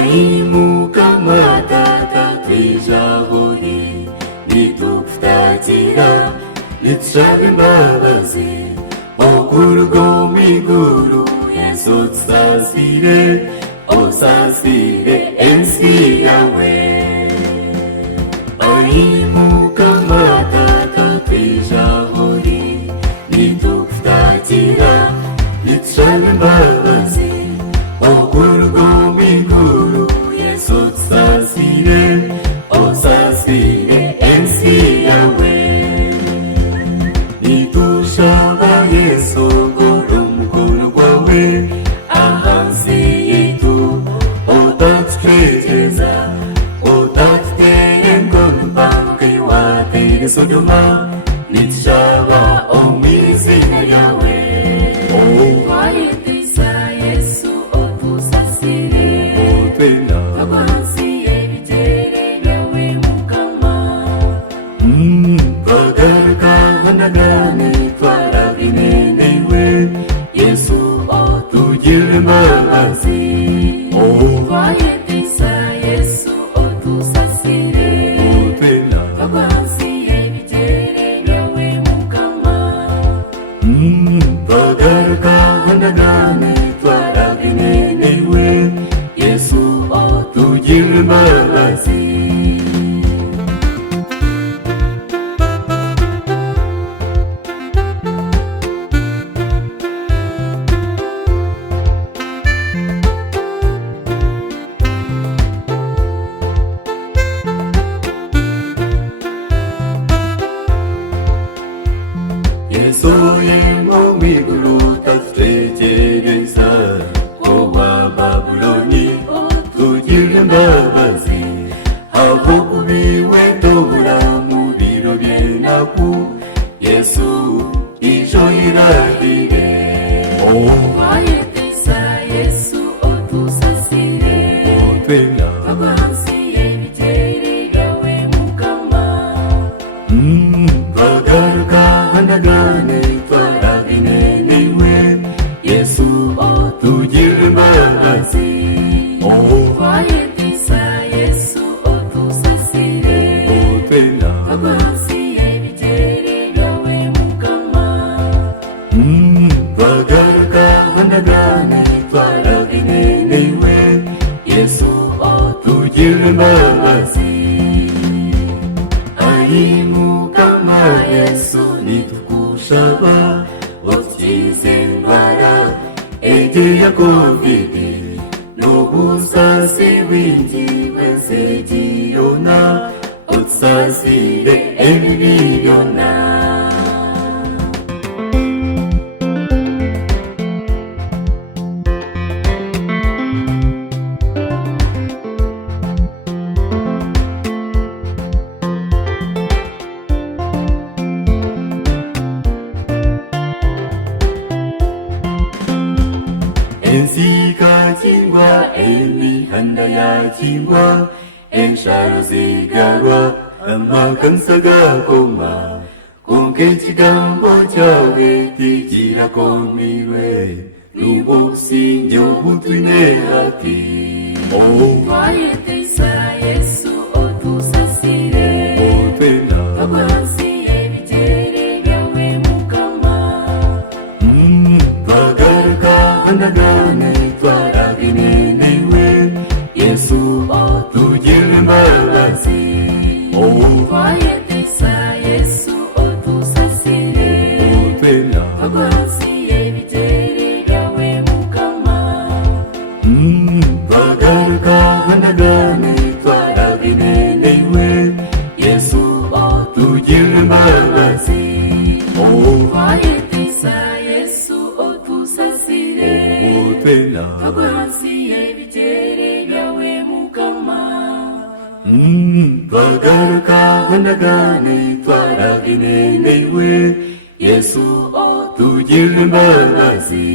Ai mukama tata twijahuri nitukutatira nitushaka imbabazi okurwo mw'iguru Yesu usasire ensi yawe. Ai mukama tata twijahuri nitukutatira nitushaka imbabazi okurwo mw'iguru Yesu usasire ensi yawe. Nitushaba Yesu kora umukono gwawe ahansi yitu utatutwegeza utatutere ngo mbanguke watere Sodoma nitushaba omw'izina yawe. Twayetisa Yesu otusasire twabansiye ebitere byawe mukama. Twagaruka hanagane twarabinenewe Yesu otugirire imbabazi. Twayetisa Yesu otusasire twabansiye ebitere byawe mukama. Twagaruka hanagane twarabinenewe Yesu otugirire imbabazi. Yesu yemo mw'iguru tatutegereza ko wa Babuloni tugirire imbabazi aho kubiwe tobura mu biro byenaku Yesu ijo irahire. Twayetisa Yesu otusasire twabansiye ebitere byawe mukama. Twagaruka hanagane twarabinenewe Yesu otugirire imbabazi. Twayetisa Yesu otusasire twabansiye ebitere byawe mukama. Twagaruka hanagane twarabinenewe Yesu otugirire imbabazi. Ai mukama Yesu nitukushaba otukize endwara egeya kovidi n'obusasi bwingi bw'ensegi yona otusasire ebibi byona. Ensi ikakingwa emihanda yakingwa ensharo zigarwa amakanisa gakoma konka ekigambo kyawe tikirakomirwe n'obusinge obutwine hati. Twayetisa Yesu otusasire twabansiye ebitere byawe mukama. Twagaruka hanagane twarabinenewe Yesu otugirire imbabazi. Twayetisa Yesu otusasire twabansiye ebitere byawe mukama. Twagaruka hanagane twarabinenewe Yesu otugirire imbabazi. Twayetisa Yesu otusasire twabansiye ebitere byawe mukama. Twagaruka hanagane twarabinenewe Yesu otugirire imbabazi.